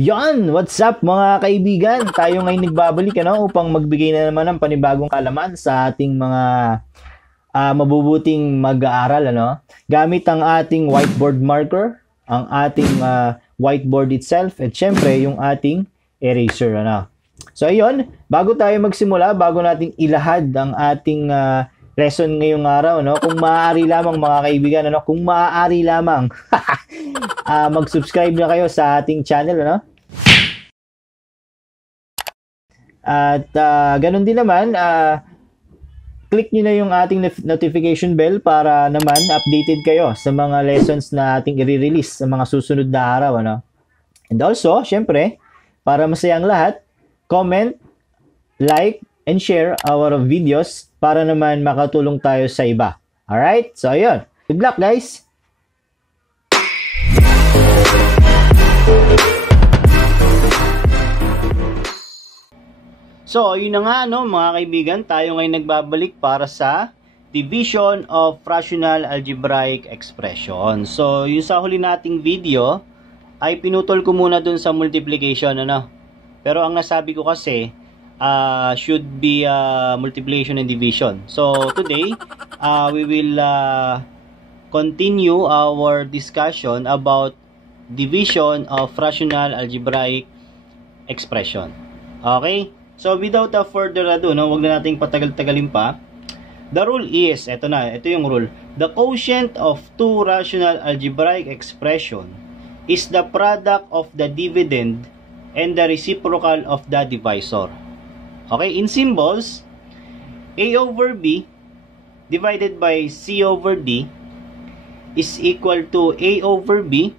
Yan! What's up mga kaibigan? Tayo ngayon nagbabalik upang magbigay na naman ng panibagong kalaman sa ating mga mabubuting mag-aaral. Gamit ang ating whiteboard marker, ang ating whiteboard itself, at syempre yung ating eraser. So ayun, bago tayo magsimula, bago natin ilahad ang ating lesson ngayong araw, kung maaari lamang mga kaibigan, kung maaari lamang, mag-subscribe na kayo sa ating channel, At ganun din naman, click nyo na yung ating notification bell para naman updated kayo sa mga lessons na ating i-release sa mga susunod na araw. And also, syempre, para masayang lahat, comment, like, and share our videos para naman makatulong tayo sa iba. Alright? So, ayun. Good luck, guys! So, yun na nga, mga kaibigan, tayo ngayon nagbabalik para sa division of rational algebraic expression. So, yung sa huli nating video, ay pinutol ko muna dun sa multiplication, Pero ang nasabi ko kasi, should be multiplication and division. So, today, we will continue our discussion about division of rational algebraic expression. Okay? So, without further ado, huwag na nating patagal-tagalin pa. The rule is, ito yung rule. The quotient of two rational algebraic expression is the product of the dividend and the reciprocal of the divisor. Okay, in symbols, A over B divided by C over D is equal to A over B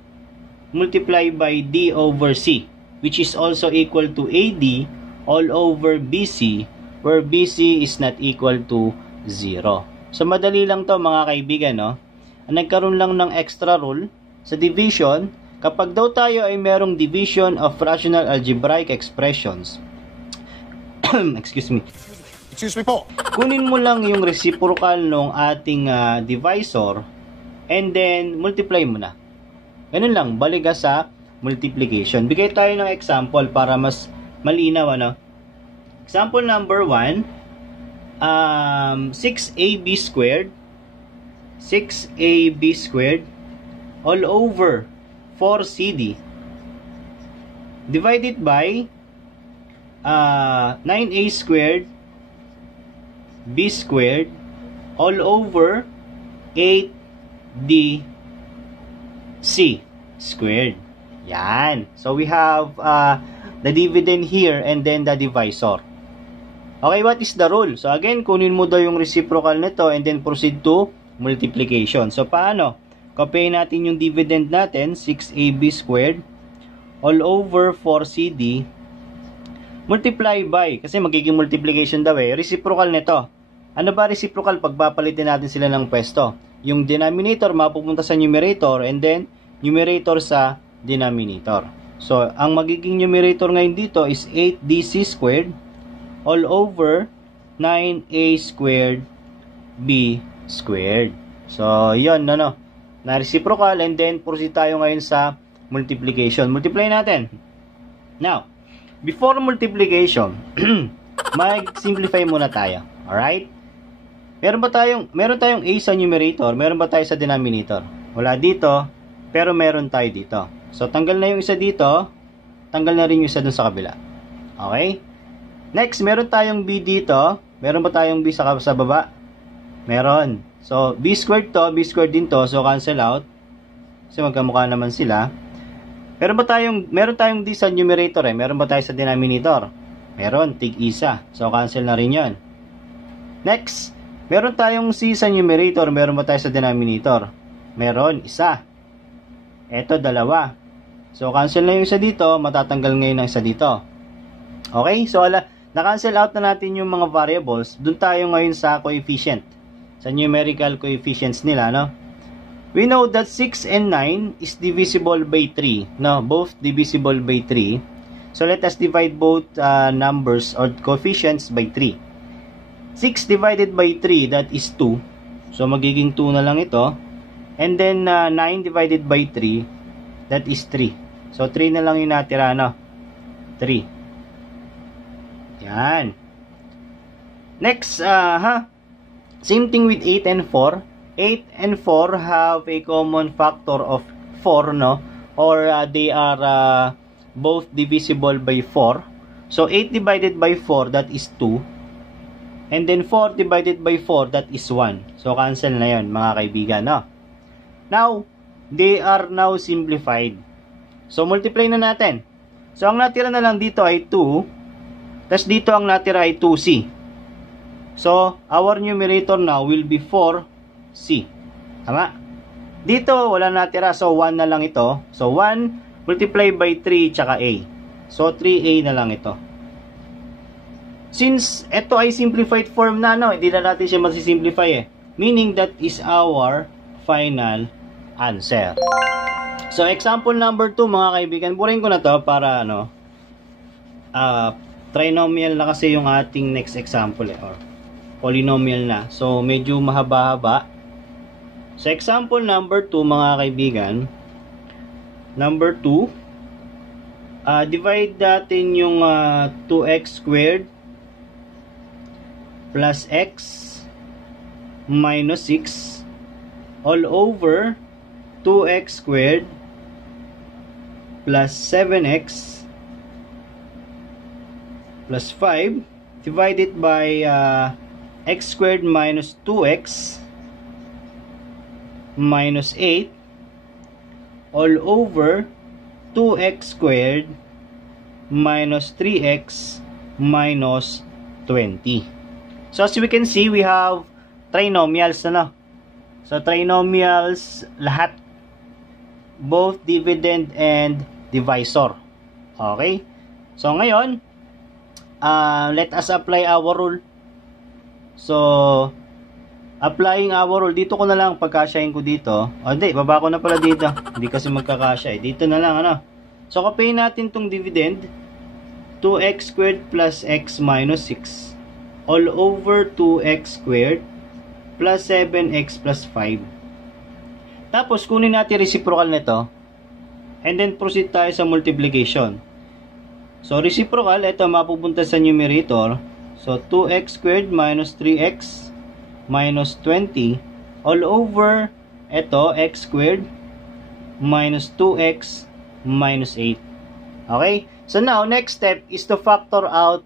multiplied by D over C, which is also equal to AD all over BC, where BC is not equal to 0. So, madali lang to mga kaibigan, Nagkaroon lang ng extra rule sa division. Kapag daw tayo ay merong division of rational algebraic expressions, excuse me po, kunin mo lang yung reciprocal ng ating divisor and then multiply mo na. Ganun lang, baliga sa multiplication. Bigay tayo ng example para mas malinaw, Example number 1, 6ab squared all over 4cd divided by 9a squared b squared all over 8dc squared. Yan. So we have the dividend here and then the divisor. Okay, what is the rule? So again, kunin mo daw yung reciprocal nito and then proceed to multiplication. So paano? Copyin natin yung dividend natin, 6ab squared all over 4cd multiply by, kasi magiging multiplication daw reciprocal nito. Ano ba reciprocal? Pagpapalitin natin sila ng pwesto. Yung denominator mapupunta sa numerator and then numerator sa denominator. So, ang magiging numerator ngayon dito is 8dc squared all over 9a squared b squared. So, yun, na reciprocal and then proceed tayo ngayon sa multiplication. Multiply natin. Now, before multiplication, mag-simplify muna tayo. Alright? Meron tayong a sa numerator, meron ba tayo sa denominator? Wala dito, pero meron tayo dito. So, tanggal na yung isa dito, tanggal na rin yung isa dun sa kabila. Okay? Next, meron tayong b dito. Meron ba tayong b sa baba? Meron. So, b squared to, b squared din to. So, cancel out. Kasi magkamukha naman sila. Meron tayong d sa numerator Meron ba tayo sa denominator? Meron, tig-isa. So, cancel na rin yun. Next, meron tayong c sa numerator. Meron ba tayo sa denominator? Meron, isa. Eto, dalawa. So, cancel na yung isa dito. Matatanggal ngayon ang isa dito. Okay? So, na-cancel out na natin yung mga variables. Doon tayo ngayon sa coefficient. Sa numerical coefficients nila, We know that 6 and 9 is divisible by 3. Both divisible by 3. So, let us divide both numbers or coefficients by 3. 6 divided by 3, that is 2. So, magiging 2 na lang ito. And then, 9 divided by 3, that is 3. So, 3 na lang yung natira, no? 3. Yan. Next, same thing with 8 and 4. 8 and 4 have a common factor of 4, no? Or they are both divisible by 4. So, 8 divided by 4, that is 2. And then 4 divided by 4, that is 1. So, cancel na yun, mga kaibigan, no? Now, they are now simplified. So, multiply na natin. So, ang natira na lang dito ay 2. Tapos dito ang natira ay 2c. So, our numerator now will be 4c. Tama? Dito, wala natira. So, 1 na lang ito. So, 1 multiply by 3 tsaka a. So, 3a na lang ito. Since ito ay simplified form na, no, hindi na natin siya masisimplify eh. Meaning that is our final answer. So, example number 2, mga kaibigan. Burahin ko na to para, trinomial na kasi yung ating next example eh. Or polynomial na. So, medyo mahaba-haba. So, example number 2, mga kaibigan. Number 2. Divide natin yung 2x squared plus x minus 6 all over 2x squared plus 7x plus 5 divided by x squared minus 2x minus 8 all over 2x squared minus 3x minus 20. So as we can see, we have trinomials, So trinomials lahat, both dividend and divisor. Okay? So ngayon, let us apply our rule. So applying our rule, dito ko na lang pagkasyahin ko dito. Hindi, baba ko na pala dito. Hindi kasi magkakasya eh. Dito na lang, So kapayin natin tong dividend. 2x squared plus x minus 6 all over 2x squared plus 7x plus 5. Tapos, kunin natin reciprocal nito. And then, proceed tayo sa multiplication. So, reciprocal, ito mapupunta sa numerator. So, 2x squared minus 3x minus 20 all over, ito, x squared minus 2x minus 8. Okay? So, now, next step is to factor out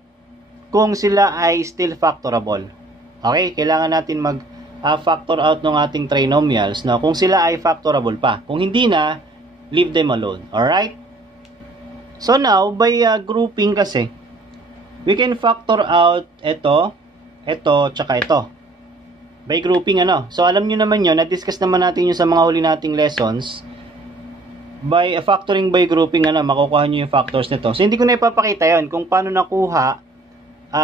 kung sila ay still factorable. Okay? Kailangan natin mag-factor out ng ating trinomials na kung sila ay factorable pa. Kung hindi na, leave them alone. Alright? So now, by grouping kasi, we can factor out ito, tsaka ito. By grouping, So, alam nyo naman yun, na-discuss naman natin yun sa mga huli nating lessons. By factoring by grouping, makukuha nyo yung factors nito. So, hindi ko na ipapakita yun kung paano nakuha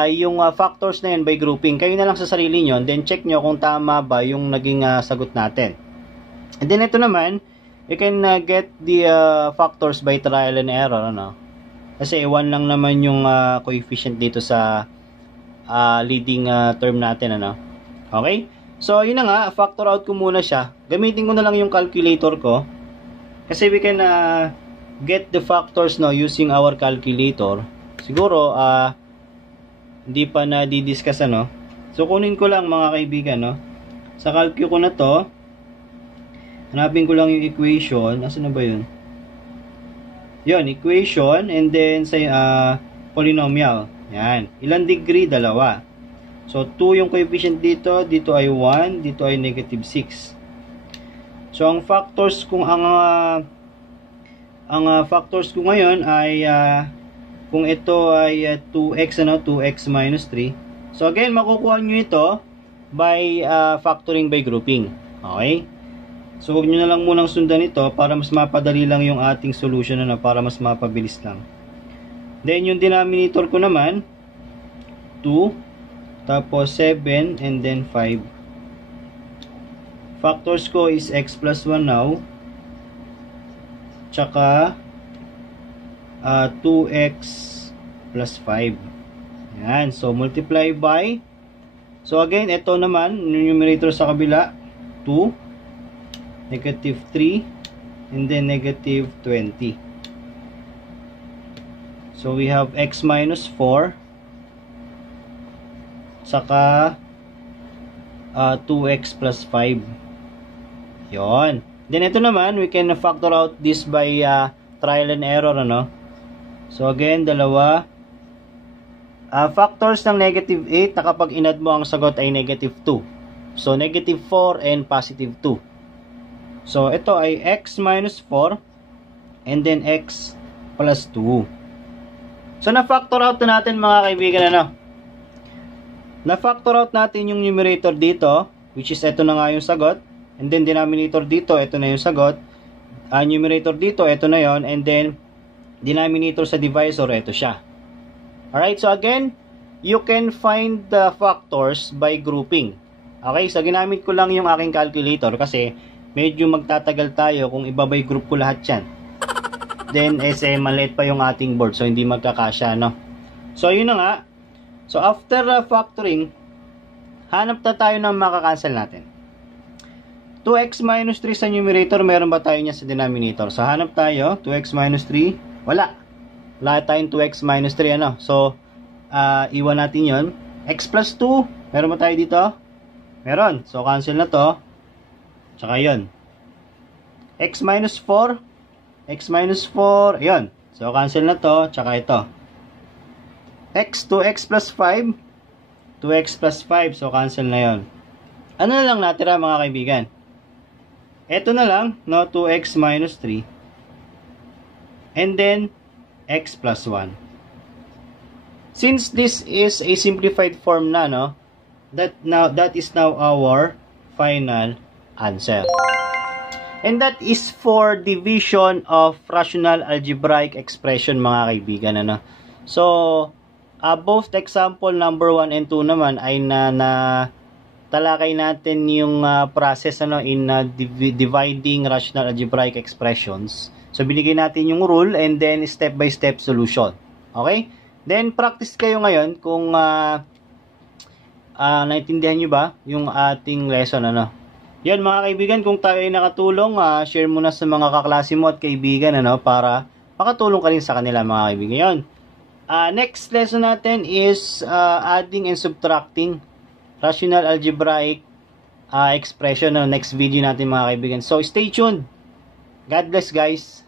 yung factors na yun by grouping. Kayo na lang sa sarili nyo, then check nyo kung tama ba yung naging sagot natin. And then ito naman, you can get the factors by trial and error, Kasi 1 lang naman yung coefficient dito sa leading term natin, Okay? So, yun na nga, factor out ko muna siya. Gamitin ko na lang yung calculator ko. Kasi we can get the factors using our calculator. Siguro, hindi pa na di-discuss, So, kunin ko lang, mga kaibigan, Sa calcu ko na to, hanapin ko lang yung equation. Nasaan na ba yun? Yun, equation, and then sa polynomial. Yan. Ilang degree? 2. So, 2 yung coefficient dito. Dito ay 1. Dito ay negative 6. So, ang factors kung ang factors ko ngayon ay kung ito ay 2x 2x minus 3. So again, makukuha nyo ito by factoring by grouping. Okay? So huwag nyo na lang munang sundan ito para mas mapadali lang yung ating solution, para mas mapabilis lang. Then yung denominator ko naman 2, tapos 7, and then 5. Factors ko is x plus 1 now, tsaka 2x plus 5. Yan. So, multiply by. So, again, ito naman, numerator sa kabila, 2, negative 3, and then negative 20. So we have x minus 4 saka 2x plus 5. Yon. Then ito naman, we can factor out this by trial and error, ano? So again, dalawa. Factors ng negative 8 na kapag inad mo ang sagot ay negative 2. So negative 4 and positive 2. So ito ay x minus 4 and then x plus 2. So na-factor out na natin mga kaibigan, ano? Na-factor out natin yung numerator dito, which is ito na nga yung sagot. And then denominator dito, ito na yung sagot. Numerator dito, ito na yon. And then denominator sa divisor, ito siya. Alright, so again, you can find the factors by grouping. Okay, so ginamit ko lang yung aking calculator kasi medyo magtatagal tayo kung ibabay group ko lahat yan. Then, maliit pa yung ating board, so hindi magkakasya, no? So, yun na nga. So, after factoring, hanap na tayo ng makakancel natin. 2x minus 3 sa numerator, meron ba tayo niya sa denominator? So, hanap tayo, 2x minus 3, wala. Wala tayong 2x minus 3, ano? So, iwan natin yon. X plus 2, meron ba tayo dito? Meron. So, cancel na to. Tsaka yun. X minus 4, x minus 4, yun. So, cancel na to, tsaka ito. X, 2x plus 5, 2x plus 5, so cancel na yon. Ano na lang natira mga kaibigan? Ito na lang, no, 2x minus 3. And then, x plus 1. Since this is a simplified form na, no, that is now our final answer. And that is for division of rational algebraic expression mga kaibigan, ano. So, both example number 1 and 2 naman ay talakay natin yung process, ano, in dividing rational algebraic expressions. So, binigay natin yung rule and then step-by-step solution. Okay? Then, practice kayo ngayon kung naintindihan nyo ba yung ating lesson, ano. Yan mga kaibigan, kung tayo ay nakatulong, share mo na sa mga kaklase mo at kaibigan, ano, para makatulong ka rin sa kanila mga kaibigan. Yan. Next lesson natin is adding and subtracting rational algebraic expression. Next video natin mga kaibigan. So, stay tuned. God bless guys.